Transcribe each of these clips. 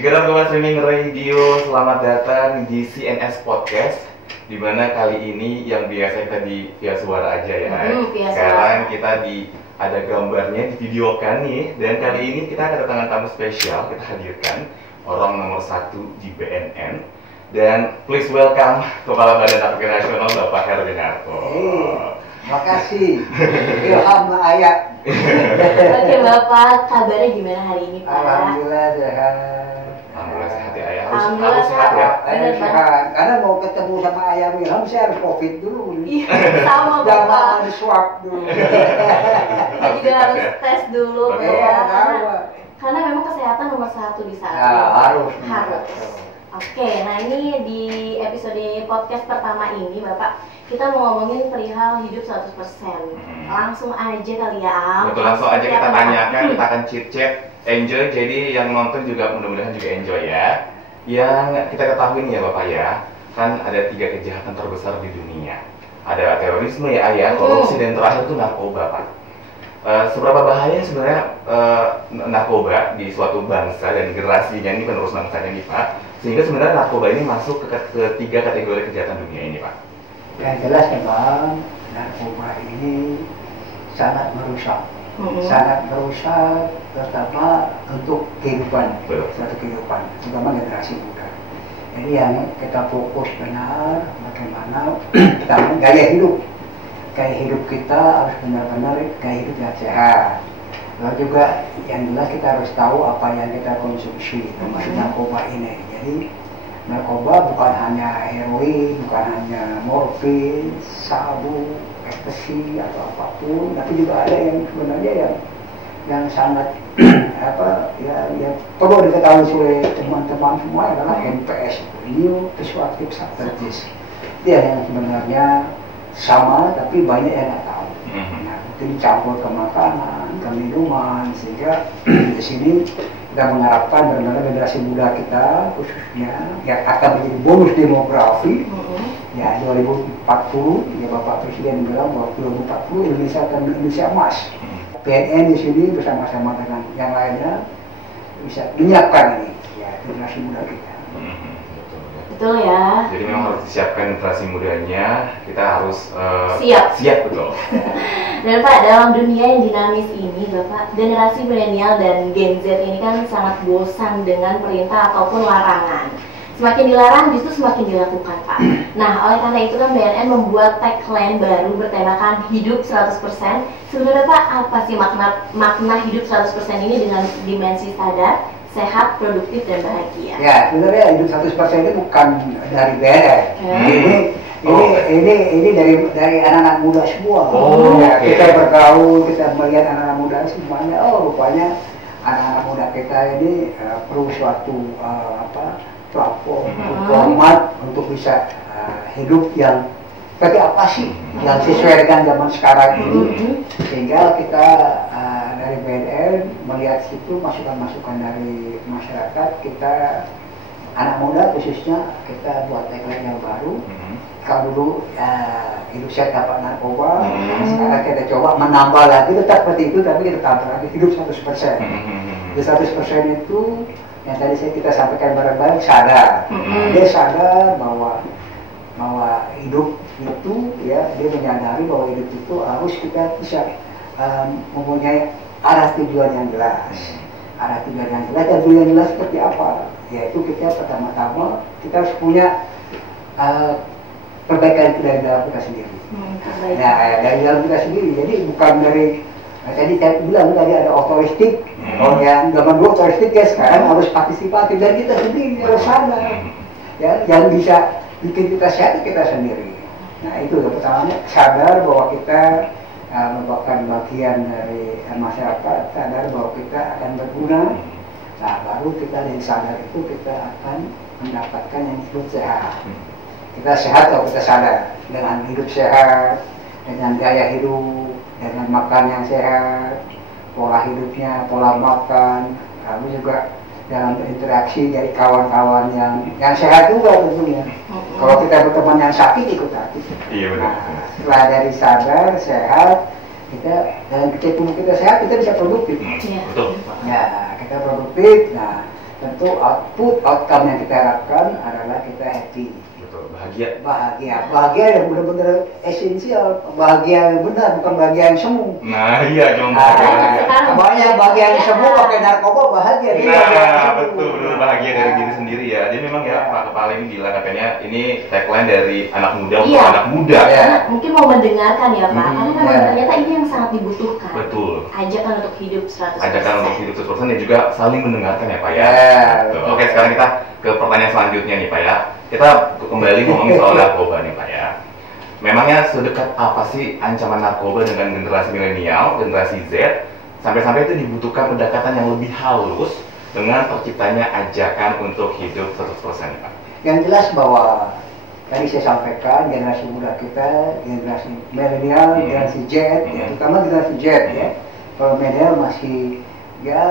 Gerak Global Streaming Radio, selamat datang di CNS Podcast. Dimana kali ini yang biasa kita di via suara aja ya. Sekarang kita ada gambarnya divideokan nih. Dan kali ini kita kedatangan tamu spesial. Kita hadirkan orang nomor 1 di BNN. Dan please welcome Kepala Badan Narkotika Nasional Bapak Heruwinarto. Makasih. Ilham ayat. Oke Bapak, kabarnya gimana hari ini Pak? Alhamdulillah sehat. Alhamdulillah sehat ya. Alhamdulillah Harus sehat ya. Harus sehat. Karena mau ketemu sama ayam Ilham, saya harus COVID dulu. Iya, sama Jangan Bapak. di swab dulu. Kita juga harus tes dulu Betul. Bapak. Karena memang kesehatan nomor 1 di saat Ya, ini. harus. Oke, nah ini di episode podcast pertama ini Bapak, kita mau ngomongin perihal hidup 100%. Langsung aja kali ya Am. Betul, langsung aja kita tanyakan, kita akan chit-chat, enjoy. Jadi yang nonton juga mudah-mudahan juga enjoy ya. Yang kita ketahui nih ya Bapak ya, kan ada 3 kejahatan terbesar di dunia. Ada terorisme ya Ayah, korupsi, dan terakhir itu narkoba Pak. Seberapa bahaya sebenarnya narkoba di suatu bangsa dan generasinya ini penerus bangsanya nih Pak, sehingga sebenarnya narkoba ini masuk ke 3 kategori kejahatan dunia ini Pak. Yang jelas memang narkoba ini sangat merusak. Sangat merusak, terutama untuk kehidupan, suatu kehidupan, terutama generasi muda. Jadi yang kita fokus benar bagaimana kita gaya hidup kita harus benar-benar gaya hidup yang sehat. Lalu juga yang jelas kita harus tahu apa yang kita konsumsi, termasuk narkoba ini. Jadi narkoba bukan hanya heroin, bukan hanya morfin, sabu, ekstasi atau apapun, tapi juga ada yang sebenarnya yang sangat yang perlu diketahui oleh teman-teman semua adalah NPS, New Psychoactive Substances. Dia yang sebenarnya sama tapi banyak yang nggak tahu. Nah, itu dicampur ke makanan, ke minuman, sehingga di sini kita mengharapkan benar-benar generasi muda kita khususnya yang akan menjadi bonus demografi. Ya 2040 ya Bapak Presiden bilang bahwa 2040 Indonesia akan Indonesia emas. BNN di sini bersama-sama dengan yang lainnya bisa menyiapkan ini ya generasi muda kita. Betul ya. Jadi memang harus disiapkan generasi mudanya, kita harus siap betul. Dan Pak, dalam dunia yang dinamis ini Bapak, generasi milenial dan Gen Z ini kan sangat bosan dengan perintah ataupun larangan. Semakin dilarang justru semakin dilakukan Pak. Nah, oleh karena itu kan BNN membuat tagline baru bertemakan hidup 100%. Sebenarnya Pak, apa sih makna hidup 100% ini dengan dimensi sadar, sehat, produktif, dan bahagia? Ya, sebenarnya hidup 100% ini bukan dari BNN. Ini dari anak-anak muda semua. Kita bergaul, kita melihat anak-anak muda semuanya. Oh, rupanya anak-anak muda kita ini perlu suatu platform, format untuk bisa hidup yang seperti apa sih yang sesuai dengan zaman sekarang ini. Sehingga kita dari BNN melihat situ masukan-masukan dari masyarakat, kita anak muda khususnya kita buat tagline yang baru. Kalau dulu hidup sehat dapat narkoba, sekarang kita coba menambah lagi, tetap seperti itu tapi kita tambah lagi hidup 100%. Di 100% itu yang tadi kita sampaikan bareng-bareng sadar. Dia sadar bahwa hidup itu ya, dia menyadari bahwa hidup itu harus kita bisa mempunyai arah tujuan yang jelas. Arah tujuan yang jelas, dan tujuan yang jelas seperti apa? Yaitu kita pertama-tama kita harus punya perbaikan itu dari dalam kita sendiri. Nah, dari dalam kita sendiri. Jadi bukan dari tadi saya bilang tadi ada otoristik. Yang zaman dulu otoristik ya, sekarang harus partisipatif, dan kita sendiri harus sadar. Ya, yang bisa bikin kita sehat kita sendiri. Nah, itu yang pertama, sadar bahwa kita merupakan bagian dari masyarakat, sadar bahwa kita akan berguna. Nah, baru kita dari sadar itu kita akan mendapatkan yang disebut sehat. Kita sehat kalau kita sadar, dengan hidup sehat, dengan gaya hidup, dengan makan yang sehat, pola hidupnya, pola makan, lalu juga dalam berinteraksi dari kawan-kawan yang sehat juga tentunya. Kalau kita berteman yang sakit, ikut sakit. Iya benar. Nah, setelah dari sadar, sehat, kita dalam tubuh kita sehat, kita bisa produktif. Iya. Betul. Ya, kita produktif. Nah, tentu outcome yang kita harapkan adalah kita happy. Betul, bahagia. Bahagia yang benar-benar esensial, bahagia yang benar, bukan bahagia yang semu. Nah iya, cuma bahagia. Banyak bahagia yang semu pakai narkoba bahagia. Betul, bahagia dari diri sendiri ya. Jadi memang ya Pak Kepala ini bilang katanya ini tagline dari anak muda untuk anak muda. Mungkin mau mendengarkan ya Pak, karena kan ternyata ini yang sangat dibutuhkan. Betul. Ajakan untuk hidup 100%. Ajakan untuk hidup 100% dan juga saling mendengarkan ya Pak ya. Oke, sekarang kita ke pertanyaan selanjutnya nih Pak ya. Kita kembali ngomongin soal narkoba nih Pak ya. Memangnya sedekat apa sih ancaman narkoba dengan generasi milenial, generasi Z, sampai-sampai itu dibutuhkan pendekatan yang lebih halus dengan terciptanya ajakan untuk hidup 100% Pak? Yang jelas bahwa tadi saya sampaikan generasi muda kita, generasi milenial, generasi Z, ya, terutama generasi Z ya. Kalau milenial masih ya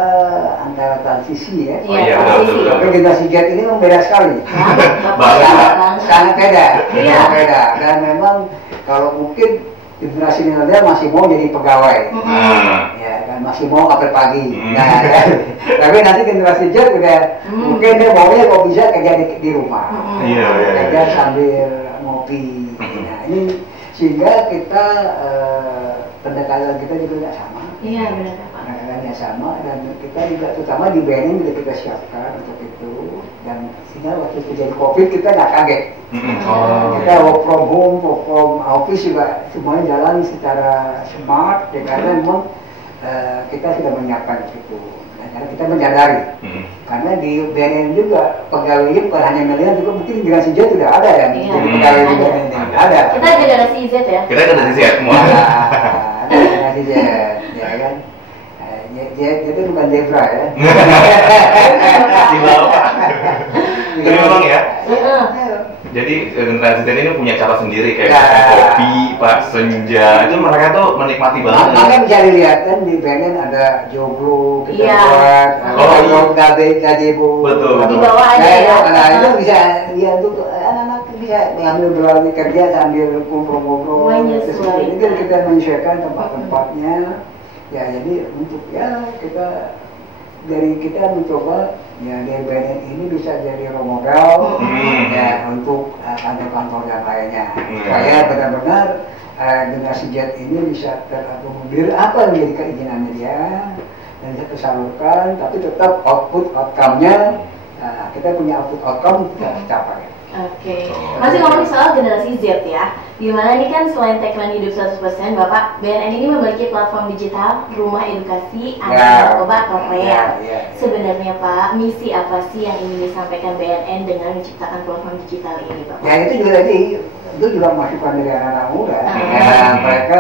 antara transisi ya. Tapi generasi Z ini memang beda sekali. Sangat beda. Beda. Dan memang kalau mungkin generasi milenial masih mau jadi pegawai. Ya kan masih mau apel pagi. Nah, ya. Tapi nanti generasi Z udah mungkin dia maunya kalau bisa kerja di rumah. Kerja sambil ngopi. Nah, ini sehingga kita pendekatan kita juga tidak sama. Iya benar Pak. Pendekatannya sama dan kita juga terutama di BNN juga kita siapkan untuk itu dan sehingga waktu terjadi COVID kita nggak kaget. Kita work from home, work from office juga semuanya jalan secara smart ya, karena memang kita sudah menyiapkan itu. Karena kita menyadari, karena di BNN juga pegawainya bukan hanya milenial, juga mungkin generasi Z sudah ada yang jadi pegawai di BNN. Ada. Kita generasi Z ya. Kita generasi Z semua. Ada generasi Z, ya kan. Jadi bukan zebra ya. Jadi memang ya. Jadi generasi Z ini punya cara sendiri kayak kopi, Pak, senja, itu mereka tuh menikmati banget. Makanya bisa dilihat kan di BNN ada joglo kita buat, gazebo. Betul. Di bawah aja ya. Nah itu bisa ya untuk anak-anak bisa mengambil berlari kerja sambil ngobrol-ngobrol. Ini kan kita menyesuaikan tempat-tempatnya. Ya jadi untuk ya kita mencoba ya dari BNN ini bisa jadi role model ya untuk kantor-kantor yang lainnya supaya benar-benar generasi Z ini bisa terakomodir apa yang menjadi keinginannya dia dan bisa tersalurkan, tapi tetap outcome-nya kita punya outcome tidak tercapai. Oke, masih ngomongin soal generasi Z ya. Gimana nih kan selain tagline hidup 100%, Bapak BNN ini memiliki platform digital Rumah Edukasi Anti Narkoba Korea. Sebenarnya Pak, misi apa sih yang ingin disampaikan BNN dengan menciptakan platform digital ini, Bapak? Ya itu juga masukan dari anak-anak muda. Mereka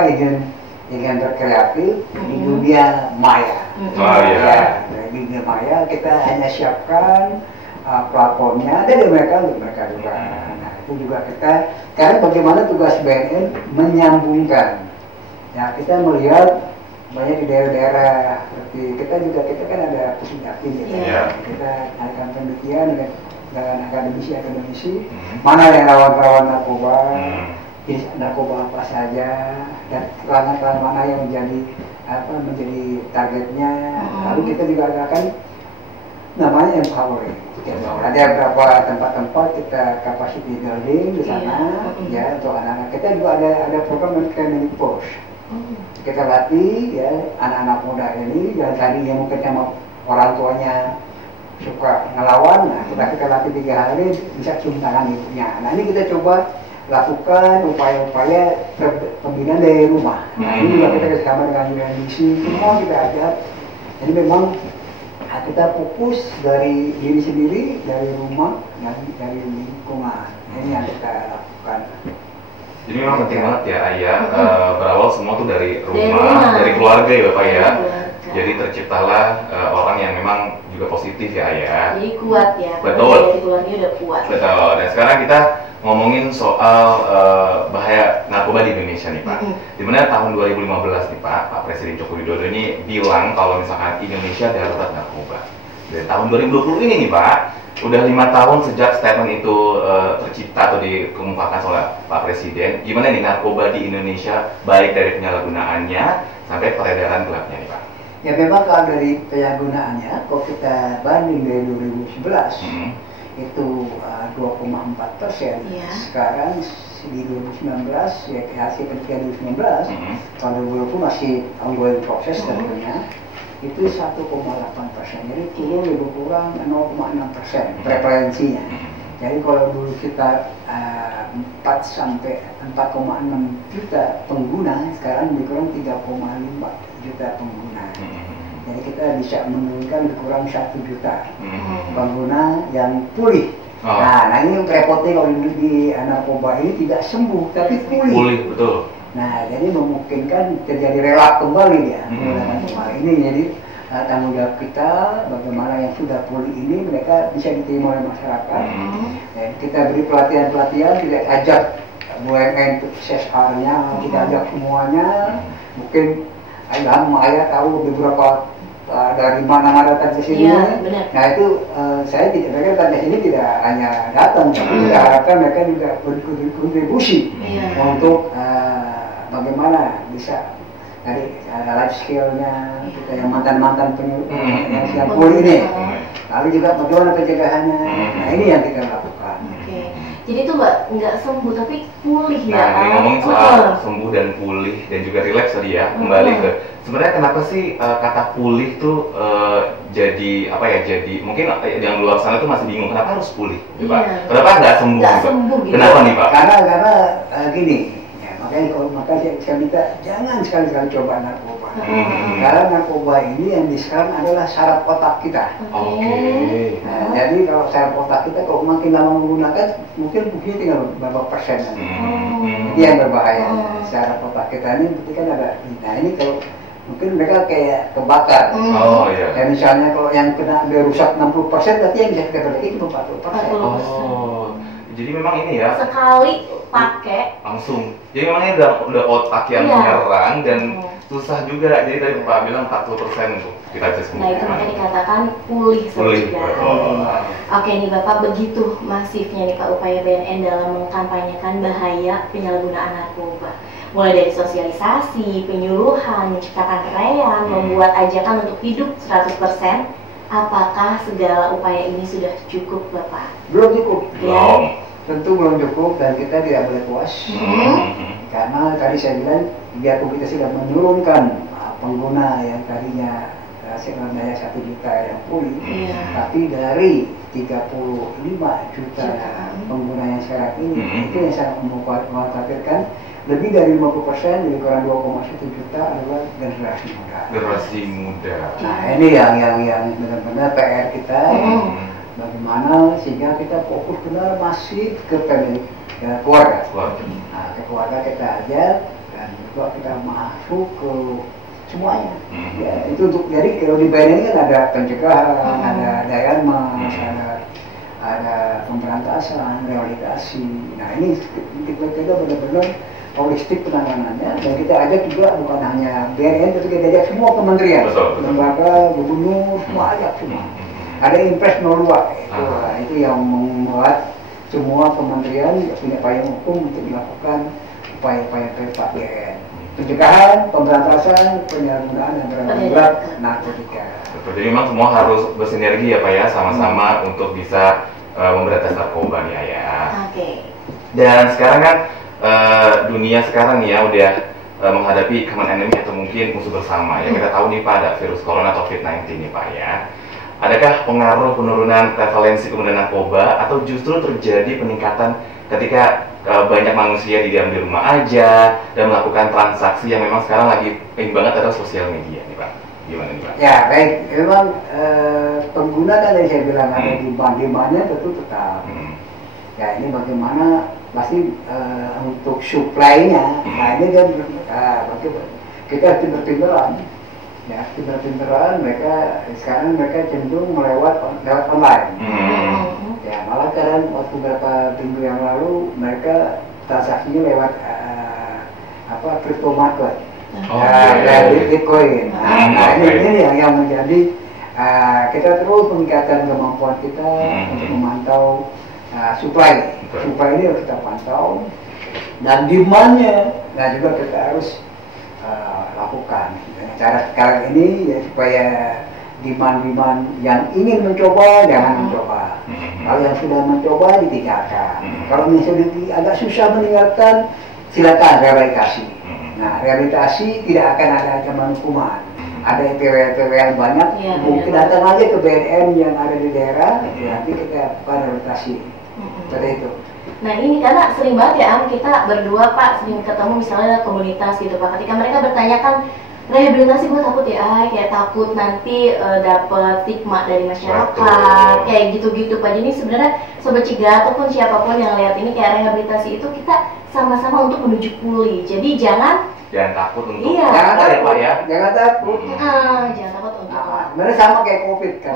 ingin berkreatif di dunia maya. Di dunia maya kita hanya siapkan platformnya ada di mereka untuk mereka juga. Nah itu juga kita karena bagaimana tugas BNN menyambungkan. Ya kita melihat banyak di daerah-daerah seperti kita kan ada pusdakti gitu. Kita adakan penelitian dengan akademisi mana yang rawan-rawan narkoba, jenis narkoba apa saja dan pelanggan mana yang menjadi targetnya. Lalu kita juga akan namanya empowering. Ada beberapa tempat-tempat kita capacity building di sana, ya untuk anak-anak. Kita juga ada program training course. Kita latih ya anak-anak muda ini yang tadi yang mungkin sama orang tuanya suka ngelawan, nah kita latih 3 hari bisa cium tangan ibunya. Nah ini kita coba lakukan upaya-upaya pembinaan dari rumah. Nah ini juga kita bersama dengan UNDC semua kita ajak. Jadi memang kita fokus dari diri sendiri, dari rumah, dan dari lingkungan. Ini yang kita lakukan. Jadi memang penting banget ya Ayah, berawal semua tuh dari rumah, dari keluarga ya Bapak ya. Jadi terciptalah orang yang memang juga positif ya Ayah. Jadi kuat ya. Betul. Dari keluarga udah kuat. Betul. Dan sekarang kita ngomongin soal bahaya narkoba di Indonesia nih Pak. Dimana tahun 2015 nih Pak Presiden Joko Widodo ini bilang kalau misalkan Indonesia darurat narkoba. Dan tahun 2020 ini nih Pak, udah 5 tahun sejak statement itu tercipta atau dikemukakan oleh Pak Presiden. Gimana nih narkoba di Indonesia baik dari penyalahgunaannya sampai peredaran gelapnya nih Pak? Ya memang kalau dari penyalahgunaannya, kalau kita banding dari 2011 itu 2,4%. Sekarang di 2019 ya hasil penelitian 2019 tahun 2020 masih ongoing proses tentunya itu 1,8%. Jadi turun lebih kurang 0,6% prevalensinya. Jadi kalau dulu kita 4 sampai 4,6 juta pengguna, sekarang lebih kurang 3,5 juta pengguna. Jadi kita bisa menurunkan lebih kurang 1 juta pengguna yang pulih. Nah ini repotnya kalau di narkoba ini tidak sembuh tapi pulih. Pulih, betul. Nah jadi memungkinkan terjadi relap kembali ya menggunakan kembali ini. Jadi tanggung jawab kita bagaimana yang sudah pulih ini mereka bisa diterima oleh masyarakat. Dan kita beri pelatihan-pelatihan, tidak ajak BUMN untuk CSR-nya, kita ajak semuanya. Mungkin ayah tahu beberapa dari mana-mana datang ke sini. Nah itu saya tidak, mereka datang ke sini tidak hanya datang, tapi kita harapkan mereka juga berkontribusi untuk bagaimana bisa dari life skill-nya kita yang mantan-mantan yang pulih ini. Lalu juga bagaimana pencegahannya. Nah ini yang kita lakukan. Jadi itu nggak sembuh tapi pulih ya. Nah, ini ngomongin soal sembuh dan pulih dan juga relax tadi ya. Kembali ke sebenarnya kenapa sih kata pulih tuh jadi apa ya? Jadi mungkin yang luar sana tuh masih bingung kenapa harus pulih, gitu, Pak? Kenapa nggak sembuh? Gitu. Kenapa nih, Pak? Karena gini. Makanya saya minta jangan sekali-kali coba narkoba. Karena narkoba ini yang diserang adalah saraf otak kita. Nah, jadi kalau saraf otak kita kalau makin lama menggunakan mungkin fungsinya tinggal berapa persen. Ini yang berbahaya. Saraf otak kita ini berarti kan ada. Nah ini kalau mungkin mereka kayak kebakar. Ya misalnya kalau yang kena rusak 60%, berarti yang bisa kita perbaiki 40%. Jadi memang ini ya. Sekali pakai langsung. Jadi memang ini udah otak yang menyerang dan susah juga. Jadi tadi Pak bilang 40% untuk kita bisa sembuh. Nah itu makanya dikatakan pulih sesudah. Oke nih Bapak, begitu masifnya nih Pak upaya BNN dalam mengkampanyekan bahaya penyalahgunaan narkoba. Mulai dari sosialisasi, penyuluhan, menciptakan kerean, membuat ajakan untuk hidup 100%. Apakah segala upaya ini sudah cukup Bapak? Belum cukup. Ya. Tentu belum cukup dan kita tidak boleh puas. Karena tadi saya bilang biarpun kita sudah menurunkan pengguna yang tadinya sekitar daya 1 juta yang pulih, tapi dari 35 juta pengguna yang sekarang ini itu yang sangat mengkhawatirkan. Lebih dari 50%, lebih kurang 2,1 juta adalah generasi muda. Generasi muda. Nah ini yang benar-benar PR kita. Bagaimana sehingga kita fokus benar masih ke family, keluarga. Nah, ke keluarga kita ajak dan juga kita masuk ke semuanya. Ya, itu untuk jadi kalau di BNN kan ada pencegahan, ada diagnosis, ada pemberantasan, rehabilitasi. Nah ini kita benar-benar holistik penanganannya dan kita ajak juga bukan hanya BNN, tapi kita ajak semua kementerian, lembaga, gubernur, semua ajak semua. Ada Impres 02 itu yang membuat semua kementerian punya payung hukum untuk dilakukan upaya-upaya PPBN, pencegahan, pemberantasan, penyalahgunaan dan berat narkotika. Jadi memang semua harus bersinergi ya Pak ya, sama-sama untuk bisa memberantas narkoba nih ya. Dan sekarang kan dunia sekarang nih ya udah menghadapi common enemy atau mungkin musuh bersama ya. Kita tahu nih Pak ada virus corona atau COVID-19 nih Pak ya. Adakah pengaruh penurunan prevalensi penggunaan narkoba atau justru terjadi peningkatan ketika banyak manusia diam di rumah aja dan melakukan transaksi yang memang sekarang lagi penting banget adalah sosial media nih Pak? Gimana nih Pak? Ya baik, memang pengguna kan yang saya bilang ada demand-demandnya tentu tetap. Ya ini bagaimana pasti untuk supply-nya, nah ini kan kita pinter-pinteran. Ya, pinter-pinteran mereka sekarang cenderung lewat online. Ya, malah kadang waktu beberapa minggu yang lalu mereka transaksinya lewat crypto market, Bitcoin. Nah ini yang menjadi kita terus meningkatkan kemampuan kita untuk memantau supply ini harus kita pantau dan demand-nya. Nah juga kita harus lakukan. Dengan cara sekarang ini ya supaya demand yang ingin mencoba jangan mencoba. Kalau yang sudah mencoba ditinggalkan. Kalau misalnya agak susah meninggalkan, silakan rehabilitasi. Nah, rehabilitasi tidak akan ada ancaman hukuman. Ada PW yang banyak, mungkin datang aja ke BNN yang ada di daerah, nanti kita lakukan rehabilitasi. Seperti itu. Nah ini karena sering banget ya kita berdua Pak sering ketemu misalnya komunitas gitu Pak, ketika mereka bertanya kan rehabilitasi gue takut ya, kayak takut nanti dapat stigma dari masyarakat, kayak gitu-gitu Pak. Jadi sebenarnya Sobat Cigah ataupun siapapun yang lihat ini kayak rehabilitasi itu kita sama-sama untuk menuju pulih. Jadi jangan takut untuk jangan takut ya Pak ya, jangan takut. Jangan takut untuk sebenarnya sama kayak COVID kan.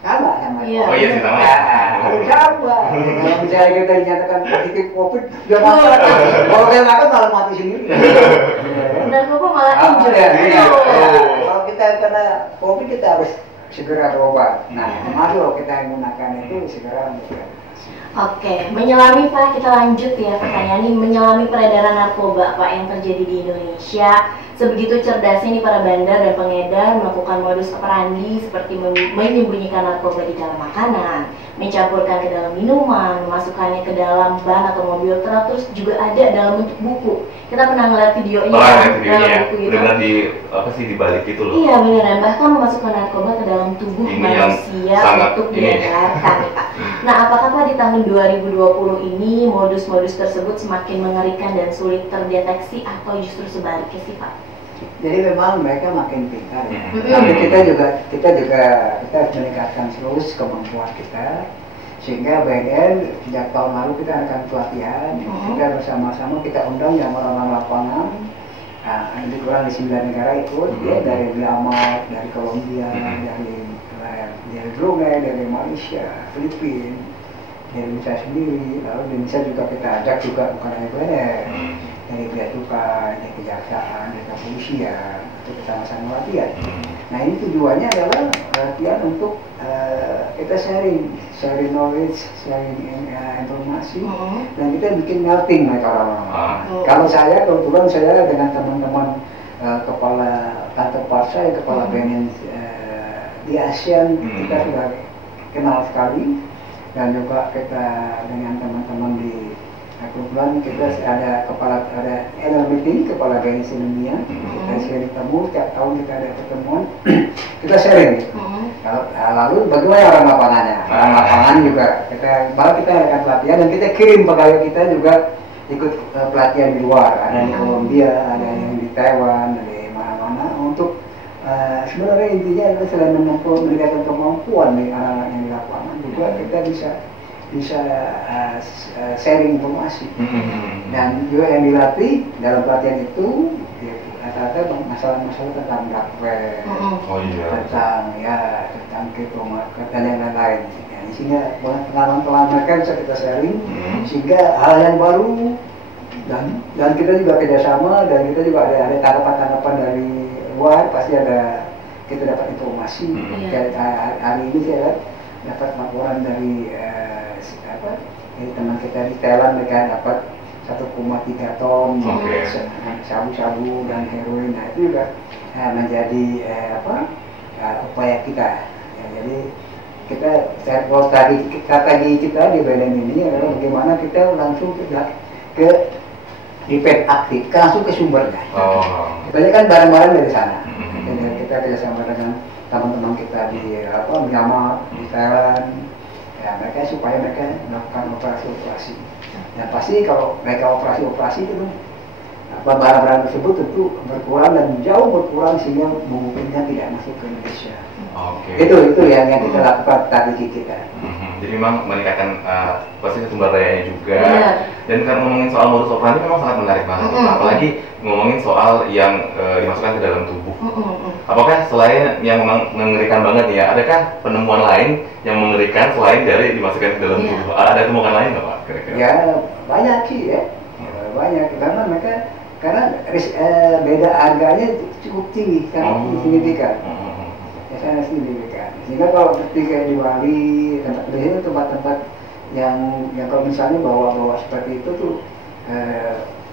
Sama. Iya. Oh iya sih sama. Harus sama. Kalau misalnya kita dinyatakan positif COVID, jangan takut. Kalau kita takut malah mati sendiri. Dan Bapak malah injur. Kalau kita kena COVID kita harus segera berobat. Nah, kalau kita menggunakan itu segera untuk Oke, menyelami Pak, kita lanjut ya pertanyaan ini. Menyelami peredaran narkoba Pak yang terjadi di Indonesia, sebegitu cerdasnya nih para bandar dan pengedar melakukan modus operandi seperti menyembunyikan narkoba di dalam makanan, mencampurkan ke dalam minuman, memasukkannya ke dalam ban atau mobil truk, terus juga ada dalam bentuk buku. Kita pernah ngeliat videonya dalam buku itu. Benar di di balik itu loh. Iya beneran, bahkan memasukkan narkoba ke dalam tubuh manusia untuk diedarkan Pak. Nah, apakah Pak di tahun 2020 ini modus-modus tersebut semakin mengerikan dan sulit terdeteksi atau justru sebaliknya sih Pak? Jadi memang mereka makin pintar ya. Tapi kita harus meningkatkan terus kemampuan kita, sehingga BNN sejak tahun lalu kita akan pelatihan. Kita bersama-sama kita undang yang orang-orang lapangan. Lebih kurang di 9 negara ikut, ya, dari Myanmar, dari Kolombia, dari Brunei, dari Malaysia, Filipina, dari Indonesia sendiri. Lalu di Indonesia juga kita ajak juga bukan hanya BNN, dari Bea Cukai, dari Kejaksaan, dari Kepolisian, untuk bersama-sama latihan. Nah ini tujuannya adalah latihan untuk kita sharing knowledge, sharing informasi, dan kita bikin melting mereka orang-orang. Kalau saya kebetulan saya dengan teman-teman kepala kantor partai, kepala BNN di ASEAN kita sudah kenal sekali, dan juga kita dengan teman-teman di kebetulan kita ada meeting kepala BNN dunia, kita sharing temu tiap tahun kita ada pertemuan, kita sharing. Lalu bagaimana orang lapangannya? Orang lapangan juga kita akan pelatihan dan kita kirim pegawai kita juga ikut pelatihan di luar, ada di Kolombia, ada yang di Taiwan, dari mana-mana untuk sebenarnya intinya adalah selain meningkatkan kemampuan nih anak-anak yang di lapangan juga kita bisa sharing informasi. Dan juga yang dilatih dalam pelatihan itu ya, rata-rata masalah-masalah tentang dark web, tentang crypto market dan yang lain-lain. Ya, sehingga pengalaman mereka bisa kita sharing, sehingga hal yang baru dan kita juga kerjasama, dan kita juga ada tanggapan-tanggapan dari luar, pasti kita dapat informasi. Kayak hari ini saya dapat laporan dari teman kita di Thailand, mereka dapat 1,3 ton sabu-sabu dan heroin. Nah itu juga menjadi upaya kita. Ya, jadi strategi kita di BNN ini adalah bagaimana kita langsung ke depend aktif, langsung ke sumbernya. Banyak kan barang-barang dari sana. Kita kerjasama dengan teman-teman kita di Myanmar, di Thailand, ya mereka supaya mereka melakukan operasi-operasi. Dan pasti kalau mereka operasi-operasi itu barang-barang tersebut tentu berkurang dan jauh berkurang sehingga mungkinnya tidak masuk ke Indonesia. Itu yang kita lakukan strategi kita. Jadi memang meningkatkan pasti sumber dayanya juga. Dan kalau ngomongin soal modus operandi memang sangat menarik banget, apalagi ngomongin soal yang dimasukkan ke dalam tubuh. Apakah selain yang memang mengerikan banget nih ya, adakah penemuan lain yang mengerikan selain dari dimasukkan ke dalam tubuh? Ada temuan lain nggak Pak kira-kira? Ya banyak sih ya, banyak karena mereka beda harganya cukup tinggi, sangat signifikan. Sangat signifikan. Sehingga kalau ketika di Bali, tempat-tempat yang kalau misalnya bawa seperti itu tuh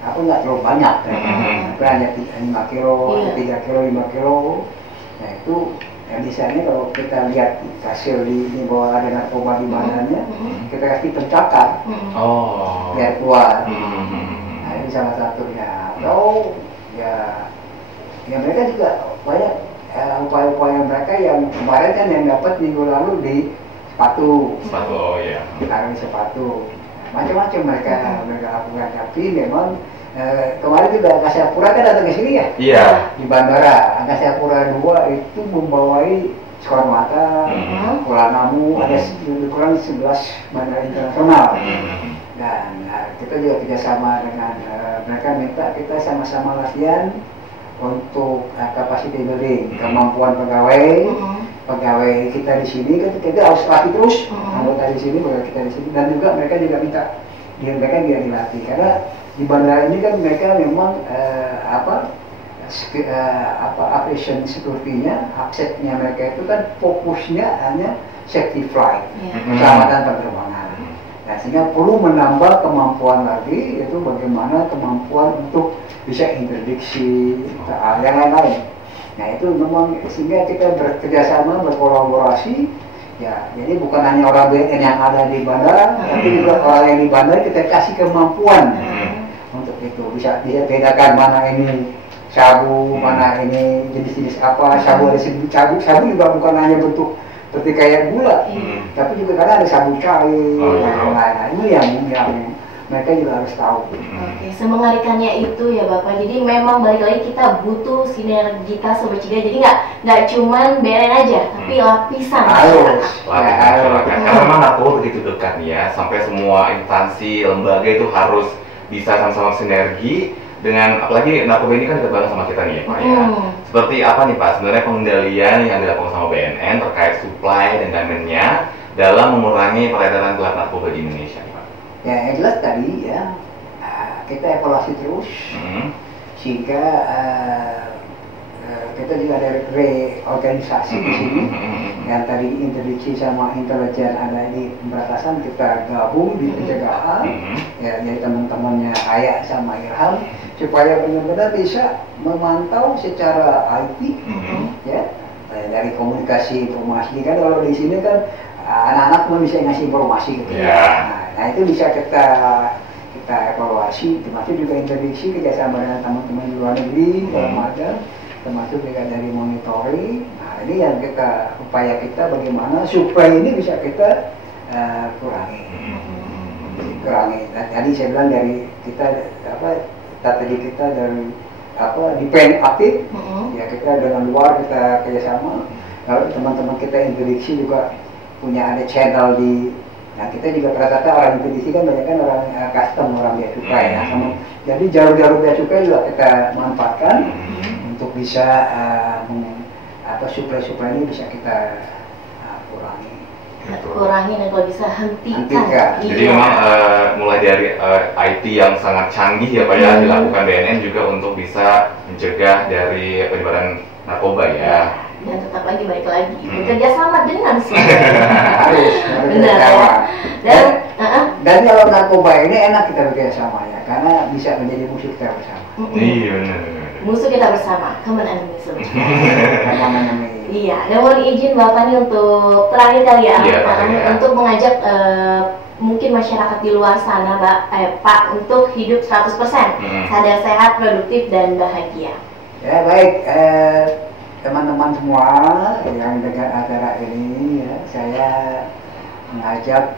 apa nggak terlalu banyak, tapi hanya 5 kilo, 3 kilo, 5 kilo. Nah itu yang misalnya kalau kita lihat hasil di bawah ada narkoba di badannya, kita kasih pencakar biar keluar. Nah ini salah satunya. Atau ya mereka juga banyak upaya-upaya mereka yang kemarin kan yang dapat minggu lalu di sepatu, taruh di sepatu, macam-macam mereka lakukan. Tapi memang kemarin juga Angkasa Pura kan datang ke sini ya, di bandara. Angkasa Pura 2 itu membawai Soekarno Hatta, Kuala Namu, ada lebih kurang 11 bandara internasional. Dan kita juga kerjasama dengan mereka, minta kita sama-sama latihan untuk capacity building, kemampuan pegawai. Pegawai kita di sini kan kita harus latih terus, anggota di sini, pegawai kita di sini, dan juga mereka juga minta mereka juga dilatih karena di bandara ini kan mereka memang operation security-nya, aksennya mereka itu kan fokusnya hanya safety flight, keselamatan penerbangan. Nah, sehingga perlu menambah kemampuan lagi, yaitu bagaimana kemampuan untuk bisa interdiksi, yang lain-lain. Nah itu memang sehingga kita bekerjasama, berkolaborasi, ya jadi bukan hanya orang BNN yang ada di bandara, tapi juga orang yang di bandara kita kasih kemampuan untuk itu, bisa bedakan mana ini sabu, mana ini jenis-jenis apa, sabu ada sabu juga bukan hanya bentuk seperti kayak gula, tapi juga karena ada sabu cair, nah ini yang mereka juga harus tahu. Oke, semengerikannya itu ya Bapak. Jadi memang balik lagi kita butuh sinergitas Sobat Ciga. Jadi nggak cuman BNN aja, tapi lapisan masyarakat. Karena memang narkoba begitu dekat nih ya, sampai semua instansi, lembaga itu harus bisa sama-sama sinergi dengan, apalagi narkoba ini kan dekat banget sama kita nih ya Pak ya. Seperti apa nih Pak sebenarnya pengendalian yang dilakukan sama BNN terkait supply dan demand-nya dalam mengurangi peredaran gelap narkoba di Indonesia? Ya, yang jelas tadi ya kita evaluasi terus sehingga kita juga ada reorganisasi di sini. Yang tadi interdiksi sama intelijen ada di pemberantasan, kita gabung di pencegahan ya, dari teman-temannya Ayah sama Irham supaya benar-benar bisa memantau secara IT ya, dari komunikasi informasi kan. Kalau di sini kan anak-anak cuma bisa ngasih informasi gitu ya. Nah itu bisa kita evaluasi, termasuk juga interdiksi kerjasama dengan teman-teman di luar negeri dalam ada, termasuk juga dari monitoring. Nah ini yang upaya kita bagaimana supaya ini bisa kita kurangi. Tadi saya bilang dari kita tadi kita dari depend aktif, ya kita dengan luar kita kerjasama. Lalu teman-teman kita interdiksi juga punya ada channel di. Nah kita juga rata-rata orang interdiksi kan banyak kan orang custom, orang bea cukai ya. Jadi jalur-jalur bea cukai juga kita manfaatkan untuk bisa supply-supply ini bisa kita kurangi. Kurangi dan kalau bisa hentikan. Jadi memang mulai dari IT yang sangat canggih ya Pak ya, dilakukan BNN juga untuk bisa mencegah dari penyebaran narkoba ya. Dan tetap lagi balik lagi bekerja sama dengan semua. Harus benar ya. Dan kalau narkoba ini enak kita bekerja sama ya, karena bisa menjadi musuh kita bersama. Iya benar. Musuh kita bersama, common enemy. Iya, dan mohon izin Bapak nih untuk terakhir kali ya, untuk mengajak mungkin masyarakat di luar sana Pak untuk hidup 100% sadar, sehat, produktif dan bahagia. Ya baik. Teman-teman semua yang dengar acara ini ya, saya mengajak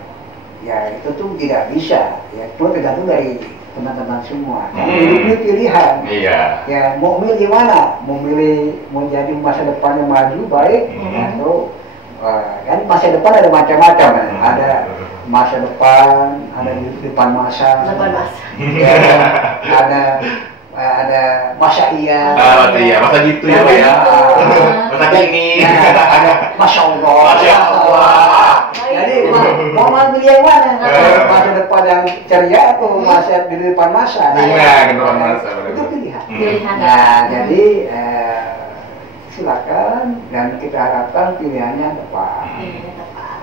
ya itu tuh tidak bisa ya, itu tergantung dari teman-teman semua. Karena hidup ini pilihan. Ya mau milih mana? Mau jadi masa depan yang maju baik atau kan masa depan ada macam-macam kan. Ada masa depan, ada depan masa. Ya, ada masa iya, masa gitu ya Pak ya, masa kini, ada Masya Allah. Jadi mau milih yang mana? Masa depan yang ceria atau masa di depan masa? Itu pilihan. Nah jadi silakan, dan kita harapkan pilihannya tepat.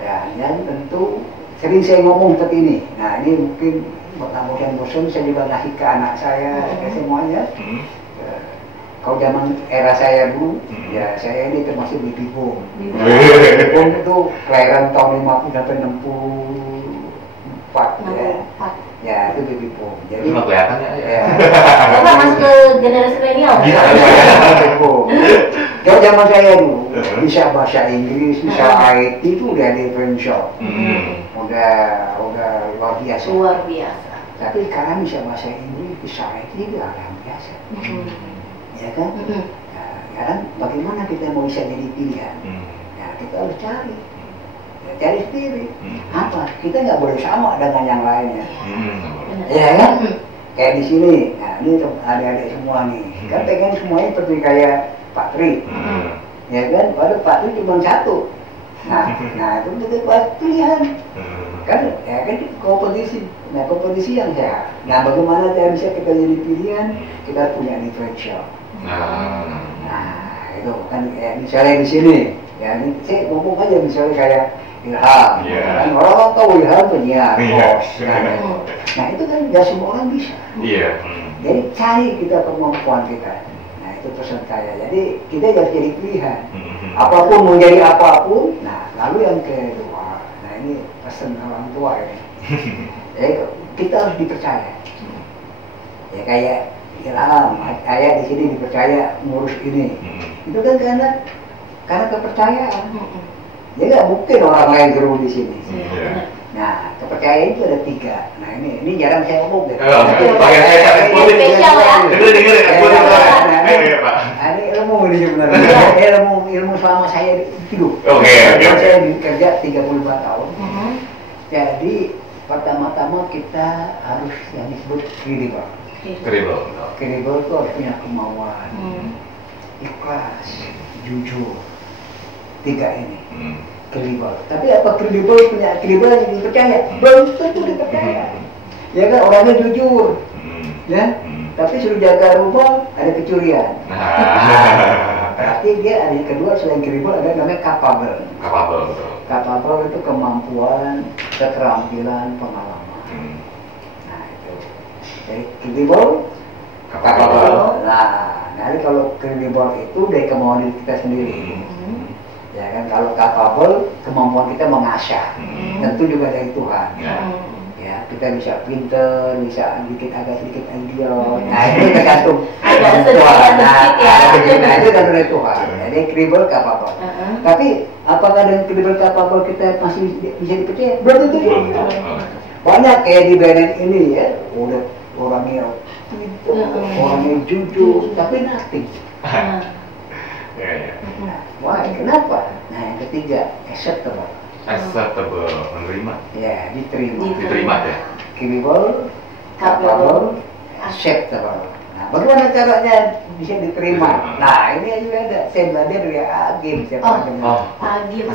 Dan yang tentu sering saya ngomong seperti ini. Nah ini mungkin kemudian bosan saya juga ngasih ke anak saya, ke semuanya. Kalau zaman era saya dulu, ya saya ini termasuk baby boom. Baby boom itu kelahiran tahun 50 sampai 64 ya. Ya itu baby boom. Jadi nggak kelihatan ya. Bapak masuk ke generasi milenial. Bisa baby boom. Kalau zaman saya dulu bisa bahasa Inggris, bisa IT itu udah differential. Udah luar biasa. Luar biasa. Tapi sekarang bisa bahasa Inggris, bisa IT itu hal yang biasa. Ya kan? Nah, sekarang bagaimana kita mau bisa jadi pilihan? Ya kita harus cari. Ya, cari sendiri. Apa? Kita nggak boleh sama dengan yang lainnya. Ya kan? Kayak di sini. Nah, ini adik-adik semua nih. Kan pengen semuanya seperti kayak Pak Tri. Ya kan? Padahal Pak Tri cuma satu. Nah itu kita buat pilihan. Kan? Ya kan kompetisi. Nah kompetisi yang sehat. Nah bagaimana cara bisa kita jadi pilihan? Kita punya differential. Nah itu kan ya, misalnya di sini, ya ini saya ngomong aja misalnya kayak Ilham, kan orang tahu Ilham penyiar, bos. Nah itu kan nggak semua orang bisa. Jadi cari kita kemampuan kita. Nah itu pesan saya. Jadi kita harus jadi pilihan. Apapun mau jadi apapun. Nah lalu yang kedua, nah ini pesan orang tua ini. Jadi kita harus dipercaya. Ya kayak Ilham, ayah di sini dipercaya ngurus ini. Itu kan karena kepercayaan. Ya nggak mungkin orang lain suruh di sini. Nah, kepercayaan itu ada 3. Nah ini jarang saya ngomong deh. Spesial ya. Dengar Ini ilmu ini sebenarnya. Ilmu selama saya hidup. Saya kerja 34 tahun. Jadi pertama-tama kita harus yang disebut kredibel. Kredibel itu harus punya kemauan, ikhlas, jujur. 3 ini kredibel. Tapi apa kredibel punya kredibel yang dipercaya? Belum tentu dipercaya. Ya kan orangnya jujur, ya. Tapi suruh jaga rumah ada kecurian. Berarti dia ada yang kedua selain kredibel ada namanya capable. Capable itu kemampuan, keterampilan, pengalaman. Nah itu. Jadi kredibel, capable. Nah, nanti kalau kredibel itu dari kemauan diri kita sendiri. Ya kan kalau capable kemampuan kita mengasah. Tentu juga dari Tuhan. Ya kita bisa pinter, bisa agak sedikit idiot. Nah itu tergantung Tuhan. Nah itu tergantung dari Tuhan. Jadi kredibel capable. Tapi apakah dengan kredibel capable kita masih bisa dipercaya? Belum tentu juga. Banyak kayak di BNN ini ya, udah orangnya pinter, orangnya jujur, tapi nothing. Wah, kenapa? Nah yang ketiga, acceptable. Menerima. Ya, diterima. Diterima ya. Kredibel, capable, acceptable. Nah, bagaimana caranya bisa diterima? Nah, ini juga ada. Saya belajar dari Agim. Agim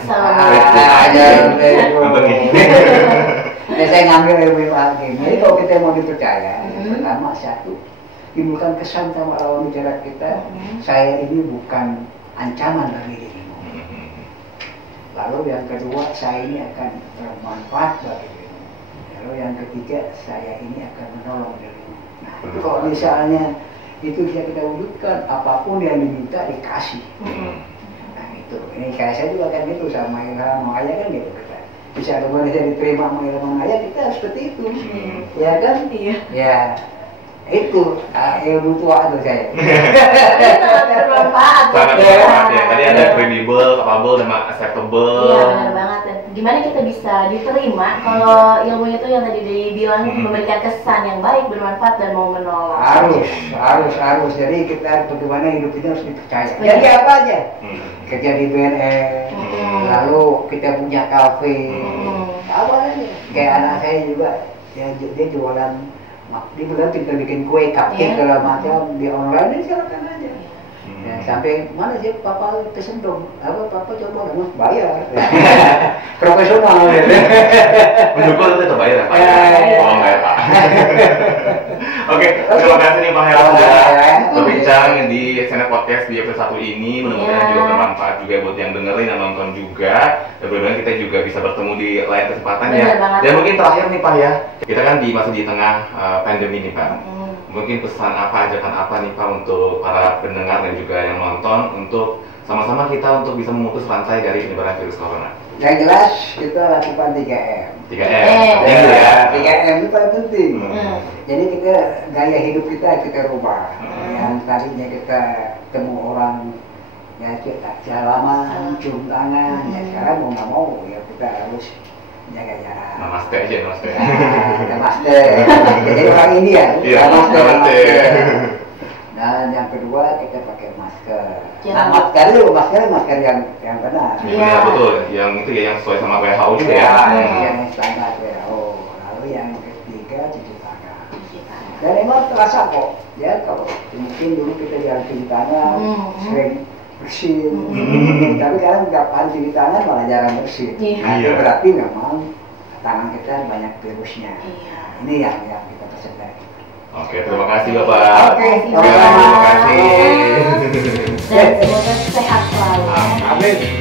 saya ngambil ilmu Agim. Jadi kalau kita mau dipercaya, pertama satu, timbulkan kesan sama lawan bicara kita. Saya ini bukan ancaman bagi dirimu. Lalu yang kedua, saya ini akan bermanfaat bagi dirimu. Lalu yang ketiga, saya ini akan menolong dirimu. Nah, itu kalau misalnya itu bisa kita wujudkan, apapun yang diminta dikasih. Nah itu, ini saya juga kan gitu sama Ilham Ayah kan gitu kita. Bisa ada bisa diterima sama Ilham Ayah, kita harus seperti itu. Ya kan? Iya. Ya. Itu ilmu tua itu saya. Sangat bermanfaat. Ya. Tadi ada kredibel, capable, dan acceptable. Iya benar banget. Dan gimana kita bisa diterima kalau ilmu itu yang tadi dibilang memberikan kesan yang baik, bermanfaat dan mau menolong. Harus. Jadi kita bagaimana hidup ini harus dipercaya. Jadi apa aja? Kerja di BNN, lalu kita punya kafe, apa aja. Kayak anak saya juga, dia jualan. Dia bilang kita bikin kue, cupcake segala macam di online ini silakan aja. Ya, sampai mana sih papa pesen dong? Papa coba harus bayar. Profesional. Mensyukur itu bayar ya Pak. Oh enggak ya Pak. Oke, terima kasih nih Pak Heron sudah bincang-bincang di channel podcast di episode 1 ini. Mudah-mudahan juga bermanfaat juga buat yang dengerin dan nonton juga. Dan mudah-mudahan kita juga bisa bertemu di lain kesempatan ya. Dan mungkin terakhir nih Pak ya, kita kan masih di tengah pandemi nih Pak. Mungkin pesan apa, ajakan apa nih Pak untuk para pendengar dan juga yang nonton untuk sama-sama kita untuk bisa memutus rantai dari penyebaran virus corona. Yang jelas kita lakukan 3M. 3M. Ya. 3M itu paling penting. Jadi kita gaya hidup kita rubah. Yang tadinya kita ketemu orang ya kita salaman, cium tangan, ya sekarang mau nggak mau ya kita harus jaga jarak. Namaste aja, namaste. Namaste. Jadi orang India. Namaste. Dan yang kedua kita pakai masker. Nah, masker yang benar. Iya betul, yang itu ya yang sesuai sama WHO juga ya. Yang standar WHO. Lalu yang ketiga cuci tangan. Dan emang terasa kok, ya kalau mungkin dulu kita jarang cuci tangan, sering bersih. Tapi sekarang nggak paham cuci tangan malah jarang bersih. Nah, itu berarti memang tangan kita banyak virusnya. Ini yang kita percaya. Oke, terima kasih Bapak. Oke, terima kasih. Dan semoga sehat selalu. Amin.